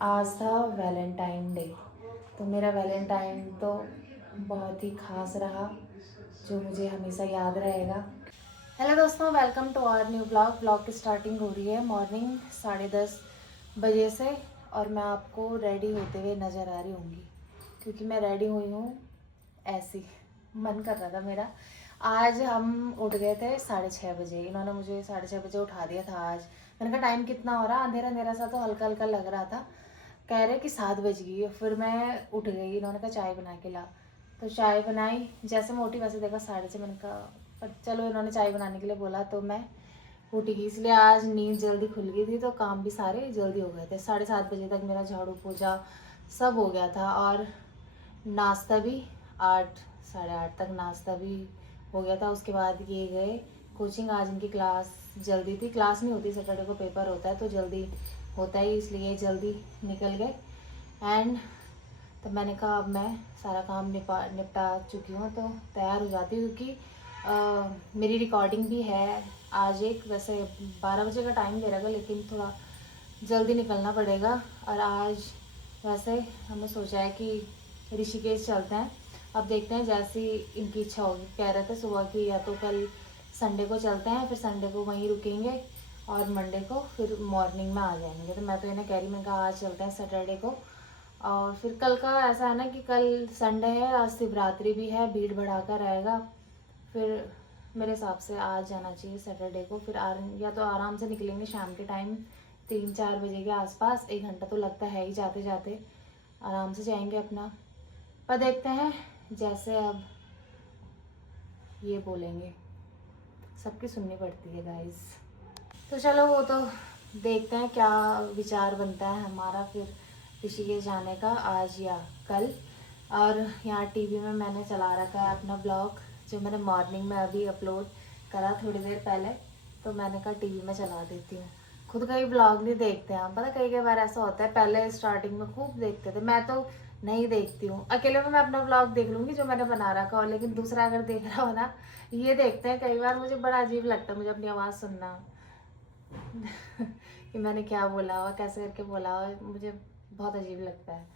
आज था Valentine day. तो मेरा वैलेंटाइन तो बहुत ही ख़ास रहा, जो मुझे हमेशा याद रहेगा। हेलो दोस्तों, welcome to our new blog की स्टार्टिंग हो रही है मॉर्निंग 10:30 बजे से। और मैं आपको रेडी होते हुए नज़र आ रही होंगी, क्योंकि मैं रेडी हुई हूँ ऐसी। मन कर रहा था मेरा। आज हम उठ गए थे 6:30 बजे। इन्होंने मुझे 6:30 बजे उठा दिया था। आज मैंने कहा टाइम कितना हो रहा, अंधेरा अंधेरा सा तो हल्का हल्का लग रहा था। कह रहे कि 7 बज गई है। फिर मैं उठ गई। इन्होंने कहा चाय बना के ला, तो चाय बनाई। जैसे मैं उठी वैसे देखा 6:30। मैंने कहा पर चलो, इन्होंने चाय बनाने के लिए बोला तो मैं उठी गई। इसलिए आज नींद जल्दी खुल गई थी, तो काम भी सारे जल्दी हो गए थे। 7:30 बजे तक मेरा झाड़ू पोछा सब हो गया था। और नाश्ता भी 8 8:30 तक नाश्ता भी हो गया था। उसके बाद ये गए कोचिंग। आज इनकी क्लास जल्दी थी। क्लास नहीं होती, सैटरडे को पेपर होता है तो जल्दी होता ही, इसलिए जल्दी निकल गए। एंड तब मैंने कहा अब मैं सारा काम निपटा चुकी हूँ तो तैयार हो जाती हूँ, क्योंकि मेरी रिकॉर्डिंग भी है आज। एक वैसे 12 बजे का टाइम दे रहा, लेकिन थोड़ा जल्दी निकलना पड़ेगा। और आज वैसे हमने सोचा है कि ऋषिकेश चलते हैं। अब देखते हैं, जैसी इनकी इच्छा होगी। कह रहे थे सुबह की या तो कल संडे को चलते हैं, फिर संडे को वहीं रुकेंगे और मंडे को फिर मॉर्निंग में आ जाएंगे। तो मैं तो इन्हें कह रही, मैं कहा आज चलते हैं सैटरडे को। और फिर कल का ऐसा है ना कि कल संडे है, आज शिवरात्रि भी है, भीड़ भड़ाका रहेगा। फिर मेरे हिसाब से आज जाना चाहिए सैटरडे को। फिर या तो आराम से निकलेंगे शाम के टाइम 3-4 बजे के आसपास। 1 घंटा तो लगता है ही जाते जाते। आराम से जाएंगे अपना। पर देखते हैं जैसे अब ये बोलेंगे। सबकी सुननी पड़ती है गाइस। तो चलो, वो तो देखते हैं क्या विचार बनता है हमारा फिर ऋषिकेश जाने का, आज या कल। और यहाँ टीवी में मैंने चला रखा है अपना ब्लॉग, जो मैंने मॉर्निंग में अभी अपलोड करा थोड़ी देर पहले। तो मैंने कहा टीवी में चला देती हूँ। खुद का ही ब्लॉग नहीं देखते हैं, पता कई कई बार ऐसा होता है। पहले स्टार्टिंग में खूब देखते थे, मैं तो नहीं देखती हूँ। अकेले में मैं अपना ब्लॉग देख लूँगी जो मैंने बना रखा हो, लेकिन दूसरा अगर देख रहा हो ना, ये देखते हैं कई बार। मुझे बड़ा अजीब लगता है मुझे अपनी आवाज़ सुनना कि मैंने क्या बोला हुआ, कैसे करके बोला हुआ, मुझे बहुत अजीब लगता है।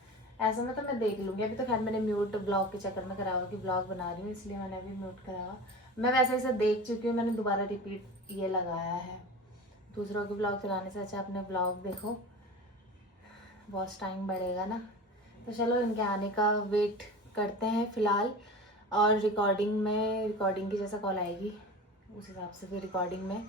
ऐसा में तो मैं देख लूँगी। अभी तो खैर मैंने म्यूट ब्लॉग के चक्कर में करा हुआ कि ब्लॉग बना रही हूँ, इसलिए मैंने अभी म्यूट करा हुआ। मैं वैसे इसे देख चुकी हूँ, मैंने दोबारा रिपीट ये लगाया है। दूसरों के ब्लॉग चलाने से अच्छा अपने ब्लॉग देखो, बहुत टाइम बढ़ेगा ना। तो चलो, इनके आने का वेट करते हैं फ़िलहाल। और रिकॉर्डिंग की जैसा कॉल आएगी उस हिसाब से फिर रिकॉर्डिंग में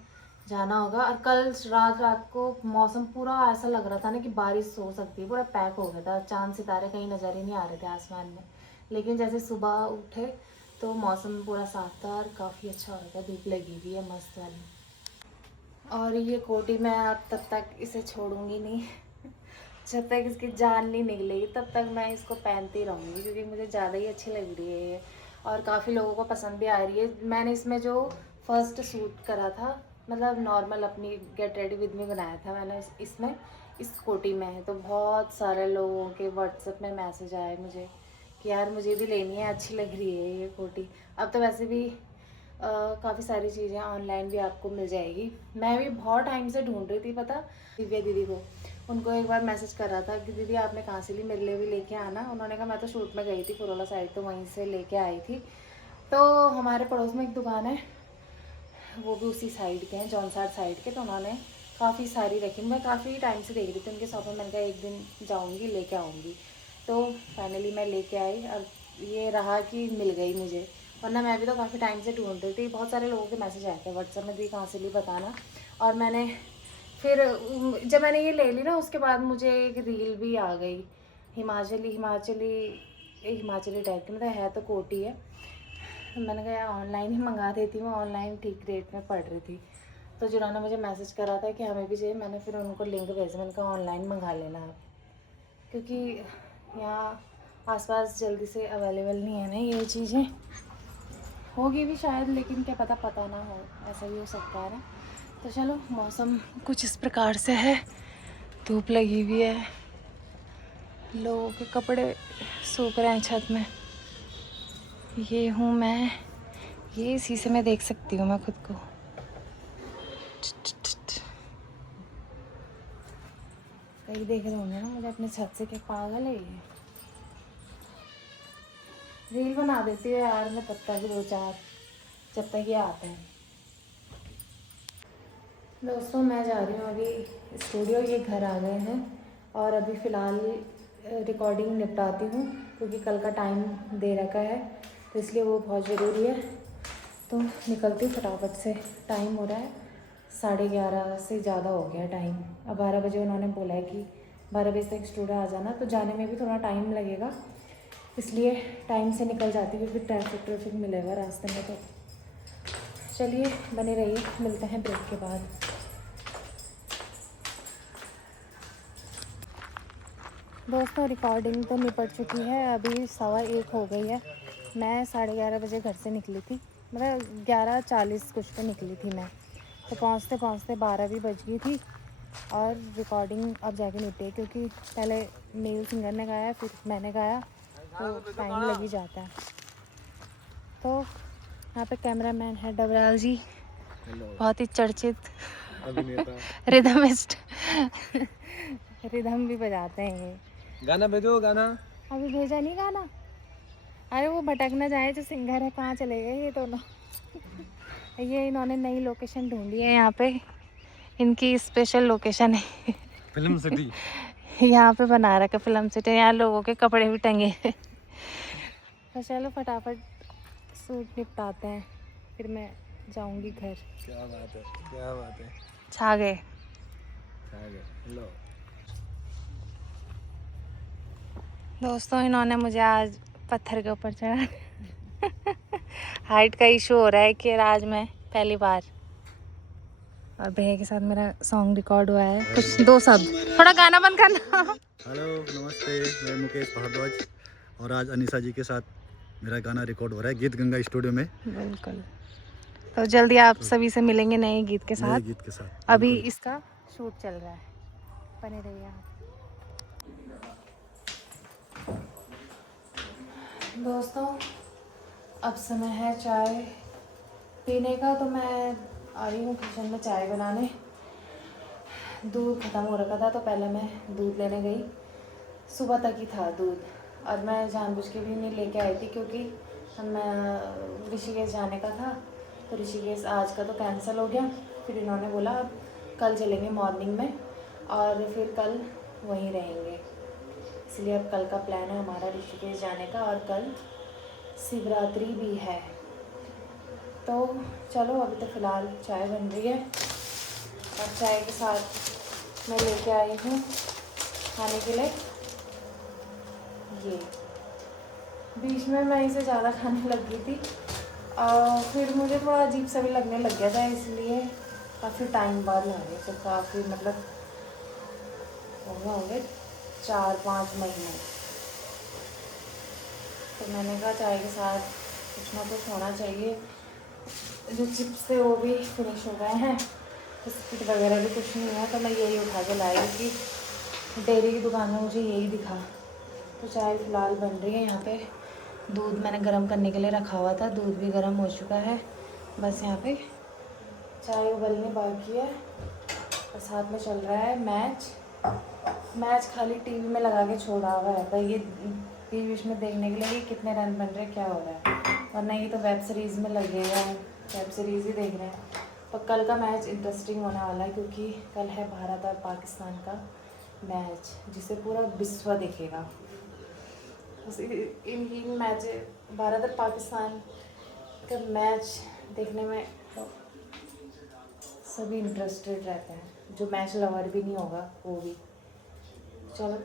जाना होगा। और कल रात को मौसम पूरा ऐसा लग रहा था ना कि बारिश हो सकती है, पूरा पैक हो गया था। चांद सितारे कहीं नज़र ही नहीं आ रहे थे आसमान में। लेकिन जैसे सुबह उठे तो मौसम पूरा साफ था और काफ़ी अच्छा हो रहा था। धूप लगी हुई है मस्त वाली। और ये कोटी मैं अब तब तक इसे छोड़ूंगी नहीं जब तक इसकी जान नहीं निकलेगी तब तक मैं इसको पहनती रहूँगी, क्योंकि मुझे ज़्यादा ही अच्छी लग रही है ये। और काफ़ी लोगों को पसंद भी आ रही है। मैंने इसमें जो फर्स्ट शूट करा था, मतलब नॉर्मल अपनी गेट रेडी विद मी बनाया था मैंने इसमें, इस कोटी में है। तो बहुत सारे लोगों के व्हाट्सएप में मैसेज आए मुझे कि यार मुझे भी लेनी है, अच्छी लग रही है ये कोटी। अब तो वैसे भी काफ़ी सारी चीज़ें ऑनलाइन भी आपको मिल जाएगी। मैं भी बहुत टाइम से ढूंढ रही थी, पता दिव्या दीदी को। उनको एक बार मैसेज कर रहा था कि दीदी आपने कहाँ से ली, मेरे लिए भी लेके आना। उन्होंने कहा मैं तो शूट में गई थी कुरोला साइड, तो वहीं से लेके आई थी। तो हमारे पड़ोस में एक दुकान है, वो भी उसी साइड के हैं, जौनसार साइड के। तो उन्होंने काफ़ी सारी रखी। मैं काफ़ी टाइम से देख रही थी उनके शॉप में। मैंने कहा एक दिन जाऊँगी लेके आऊँगी। तो फाइनली मैं लेके आई और ये रहा कि मिल गई मुझे, वरना मैं भी तो काफ़ी टाइम से ढूंढ रही थी। बहुत सारे लोगों के मैसेज आए थे व्हाट्सएप में, दी कहाँ से ली बताना। और मैंने फिर जब मैंने ये ले ली ना, उसके बाद मुझे एक रील भी आ गई हिमाचली टाइप की, मतलब है तो कोटी है। मैंने कहा यार ऑनलाइन ही मंगा देती हूँ, ऑनलाइन ठीक रेट में पड़ रही थी। तो जिन्होंने मुझे मैसेज करा था कि हमें भी चाहिए, मैंने फिर उनको लिंक भेजा। मैंने कहा ऑनलाइन मंगा लेना आप, क्योंकि यहाँ आसपास जल्दी से अवेलेबल नहीं है ना ये चीज़ें। होगी भी शायद, लेकिन क्या पता ना हो, ऐसा भी हो सकता है ना। तो चलो, मौसम कुछ इस प्रकार से है, धूप लगी हुई है, लोगों के कपड़े सूख रहे हैं छत में। ये हूँ मैं, ये शीशे में देख सकती हूँ मैं खुद को। कई देख रहे होंगे ना मुझे अपने छत से, क्या पागल है ये। रील बना देती है यार मैं तब तक 2-4, जब तक ये आता है। दोस्तों मैं जा रही हूँ अभी स्टूडियो, ये घर आ गए हैं और अभी फ़िलहाल रिकॉर्डिंग निपटाती हूँ क्योंकि कल का टाइम दे रखा है तो इसलिए वो बहुत ज़रूरी है। तो निकलती हूँ फटाफट से, टाइम हो रहा है 11:30 से ज़्यादा हो गया टाइम। अब 12 बजे उन्होंने बोला है कि 12 बजे तक स्टूडियो आ जाना, तो जाने में भी थोड़ा टाइम लगेगा इसलिए टाइम से निकल जाती हूँ, फिर ट्रैफिक मिलेगा रास्ते में। तो चलिए बने रहिए, मिलते हैं ब्रेक के बाद। दोस्तों रिकॉर्डिंग तो निपट चुकी है, अभी 1:15 हो गई है। मैं 11:30 बजे घर से निकली थी, मतलब 11:40 कुछ पे निकली थी मैं, तो पहुँचते पहुँचते 12 भी बज गई थी। और रिकॉर्डिंग अब जाके निपटी क्योंकि पहले मेल सिंगर ने गाया फिर मैंने गाया, तो टाइम लग ही जाता है। तो यहाँ पे कैमरामैन है डबराल जी, बहुत ही चर्चित अभिनेता रिदमिस्ट रिदम भी बजाते हैं ये। गाना भेजो गाना। अभी भेजा नहीं गाना, अरे वो भटक ना जाए जो सिंगर है, कहाँ चले गए ये दोनों। ये इन्होंने नई लोकेशन ढूंढी है यहाँ पे, इनकी स्पेशल लोकेशन है फिल्म सिटी। यहाँ पे बना रखा फिल्म सिटी, यहाँ लोगों के कपड़े भी टंगे हैं। तो चलो फटाफट सूट निपटाते हैं, फिर मैं जाऊंगी घर। क्या बात है, क्या बात है। छा गए। हेलो दोस्तों इन्होंने मुझे आज पत्थर के ऊपर चढ़ा हाइट का इशू हो रहा है कि आज मैं पहली बार, और भैया के साथ मेरा सॉन्ग रिकॉर्ड हुआ है, कुछ 2 शब्द, थोड़ा गाना बंद करना। हेलो नमस्ते, मैं मुकेश भारद्वाज और आज अनीसा जी के साथ मेरा गाना रिकॉर्ड हो रहा है गीत गंगा स्टूडियो में। बिल्कुल, तो जल्दी आप सभी से मिलेंगे नए गीत के साथ। अभी इसका शूट चल रहा है, बने रहिए आप। दोस्तों अब समय है चाय पीने का, तो मैं आई हूँ किचन में चाय बनाने। दूध ख़त्म हो रखा था तो पहले मैं दूध लेने गई, सुबह तक ही था दूध, और मैं जानबूझ के भी नहीं लेके आई थी क्योंकि मैं ऋषिकेश जाने का था, तो ऋषिकेश आज का तो कैंसिल हो गया। फिर इन्होंने बोला अब कल चलेंगे मॉर्निंग में और फिर कल वहीं रहेंगे, इसलिए अब कल का प्लान है हमारा ऋषिकेश जाने का, और कल शिवरात्रि भी है। तो चलो अभी तो फ़िलहाल चाय बन रही है और चाय के साथ मैं लेके आई हूँ खाने के लिए ये। बीच में मैं इसे ज़्यादा खाने लग गई थी फिर मुझे थोड़ा अजीब सा भी लगने लग गया था, इसलिए काफ़ी टाइम बाद ला रही, तो काफ़ी मतलब होंगे 4-5 महीने। तो मैंने कहा चाय के साथ कुछ ना कुछ होना चाहिए। जो चिप्स थे वो भी फिनिश हो गए हैं, बिस्किट वगैरह भी कुछ नहीं है, तो मैं यही उठा के लाई कि डेयरी की दुकान में मुझे यही दिखा। तो चाय फ़िलहाल बन रही है यहाँ पे, दूध मैंने गर्म करने के लिए रखा हुआ था, दूध भी गर्म हो चुका है, बस यहाँ पे चाय उबलने बाकी है। और साथ में चल रहा है मैच खाली टीवी में लगा के छोड़ा हुआ रहता है ये टीवी में देखने के लिए कि कितने रन बन रहे क्या हो रहा है, वरना ये तो वेब सीरीज़ में लगेगा, वेब सीरीज़ ही देख रहे हैं। पर कल का मैच इंटरेस्टिंग होने वाला है क्योंकि कल है भारत और पाकिस्तान का मैच, जिसे पूरा विश्व देखेगा। इन मैच भारत और पाकिस्तान का मैच देखने में तो सभी इंटरेस्टेड रहते हैं, जो मैच लवर भी नहीं होगा वो भी। चलो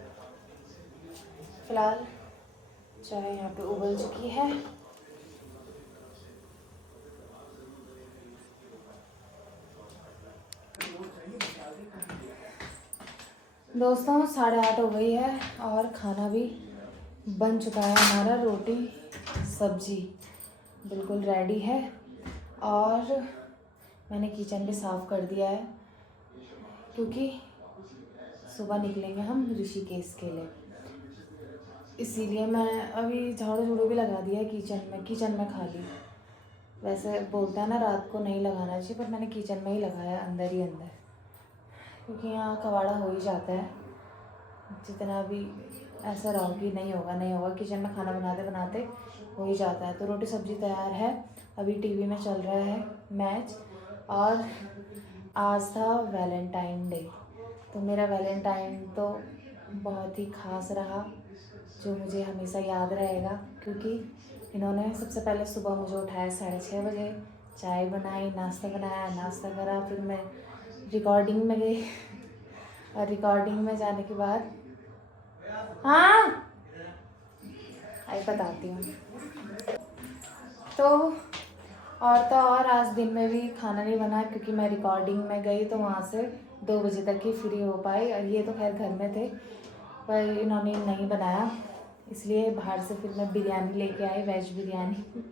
फिलहाल चाय यहाँ पे उबल चुकी है। दोस्तों 8:30 हो गई है और खाना भी बन चुका है हमारा, रोटी सब्जी बिल्कुल रेडी है, और मैंने किचन भी साफ़ कर दिया है क्योंकि सुबह निकलेंगे हम ऋषिकेश के लिए, इसीलिए मैं अभी झाड़ू झूड़ू भी लगा दिया है किचन में खाली। वैसे बोलता है ना रात को नहीं लगाना चाहिए, पर मैंने किचन में ही लगाया अंदर ही अंदर, क्योंकि यहाँ कबाड़ा हो ही जाता है जितना भी ऐसा रहो कि नहीं होगा नहीं होगा, किचन में खाना बनाते बनाते हो ही जाता है। तो रोटी सब्जी तैयार है, अभी टीवी में चल रहा है मैच। और आज था वैलेंटाइन डे, तो मेरा वैलेंटाइन तो बहुत ही ख़ास रहा, जो मुझे हमेशा याद रहेगा। क्योंकि इन्होंने सबसे पहले सुबह मुझे उठाया 6:30 बजे, चाय बनाई, नाश्ता बनाया, नाश्ता करा, फिर मैं रिकॉर्डिंग में गई और रिकॉर्डिंग में जाने के बाद हाँ आई बताती हूँ। तो और आज दिन में भी खाना नहीं बना, क्योंकि मैं रिकॉर्डिंग में गई तो वहाँ से 2 बजे तक ही फ्री हो पाई। और ये तो खैर घर में थे, पर इन्होंने नहीं बनाया, इसलिए बाहर से फिर मैं बिरयानी लेके आई, वेज बिरयानी।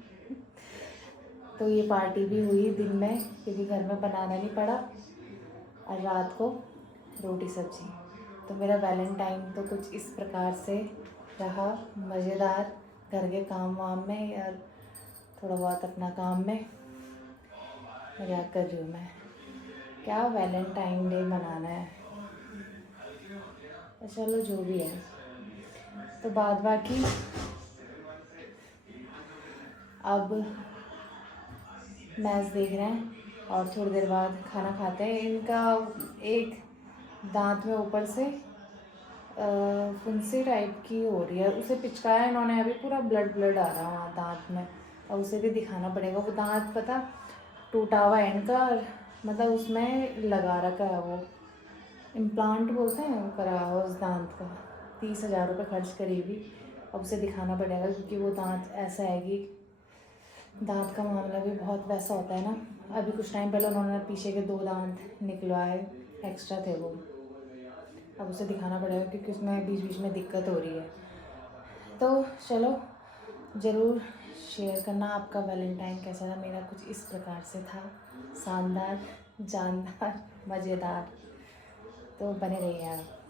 तो ये पार्टी भी हुई दिन में, क्योंकि घर में बनाना नहीं पड़ा, और रात को रोटी सब्जी। तो मेरा वैलेंटाइन तो कुछ इस प्रकार से रहा, मज़ेदार, घर के काम वाम में और थोड़ा बहुत अपना काम में। मजाक कर रही हूँ मैं, क्या वैलेंटाइन डे मनाना है, तो चलो जो भी है। तो बाद बाकी अब मैच देख रहे हैं और थोड़ी देर बाद खाना खाते हैं। इनका एक दांत में ऊपर से फुंसी टाइप की हो रही है, उसे पिचकाया इन्होंने, अभी पूरा ब्लड ब्लड आ रहा है वहाँ दांत में, और उसे भी दिखाना पड़ेगा। वो दांत पता टूटा हुआ है इनका, और मतलब उसमें लगा रखा है, वो इम्प्लांट बोलते हैं, वो करा हुआ उस दांत का। 30,000 रुपये खर्च करीबी। अब उसे दिखाना पड़ेगा, क्योंकि वो दांत ऐसा है कि दांत का मामला भी बहुत वैसा होता है ना। अभी कुछ टाइम पहले उन्होंने पीछे के 2 दांत निकलवाए, एक्स्ट्रा थे वो। अब उसे दिखाना पड़ेगा, क्योंकि उसमें बीच बीच में दिक्कत हो रही है। तो चलो ज़रूर शेयर करना आपका वैलेंटाइन कैसा रहा। मेरा कुछ इस प्रकार से था, शानदार, जानदार, मज़ेदार। तो बने रहिए आप।